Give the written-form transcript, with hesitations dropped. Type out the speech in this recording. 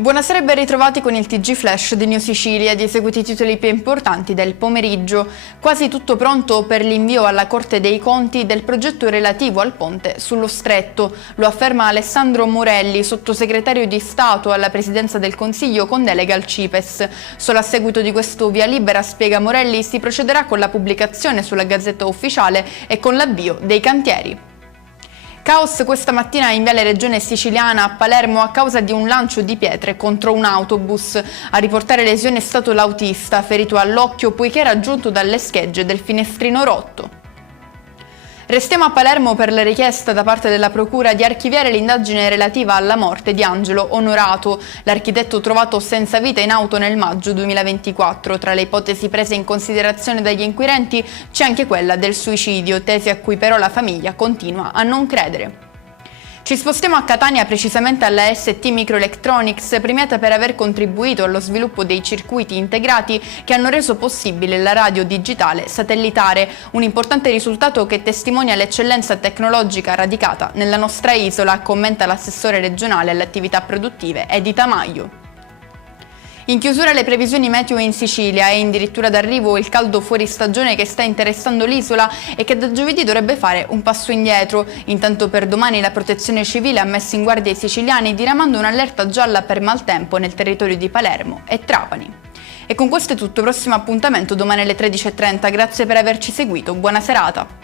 Buonasera e ben ritrovati con il TG Flash di New Sicilia, di seguiti i titoli più importanti del pomeriggio. Quasi tutto pronto per l'invio alla Corte dei Conti del progetto relativo al ponte sullo Stretto. Lo afferma Alessandro Morelli, sottosegretario di Stato alla Presidenza del Consiglio con delega al CIPES. Solo a seguito di questo via libera, spiega Morelli, si procederà con la pubblicazione sulla Gazzetta Ufficiale e con l'avvio dei cantieri. Caos questa mattina in Viale Regione Siciliana a Palermo a causa di un lancio di pietre contro un autobus. A riportare lesioni è stato l'autista, ferito all'occhio poiché raggiunto dalle schegge del finestrino rotto. Restiamo a Palermo per la richiesta da parte della Procura di archiviare l'indagine relativa alla morte di Angelo Onorato, l'architetto trovato senza vita in auto nel maggio 2024. Tra le ipotesi prese in considerazione dagli inquirenti c'è anche quella del suicidio, tesi a cui però la famiglia continua a non credere. Ci spostiamo a Catania, precisamente alla ST Microelectronics, premiata per aver contribuito allo sviluppo dei circuiti integrati che hanno reso possibile la radio digitale satellitare, un importante risultato che testimonia l'eccellenza tecnologica radicata nella nostra isola, commenta l'assessore regionale alle attività produttive Edita Maio. In chiusura le previsioni meteo in Sicilia, è addirittura d'arrivo il caldo fuori stagione che sta interessando l'isola e che da giovedì dovrebbe fare un passo indietro. Intanto per domani la Protezione Civile ha messo in guardia i siciliani diramando un'allerta gialla per maltempo nel territorio di Palermo e Trapani. E con questo è tutto, prossimo appuntamento domani alle 13:30, grazie per averci seguito, buona serata!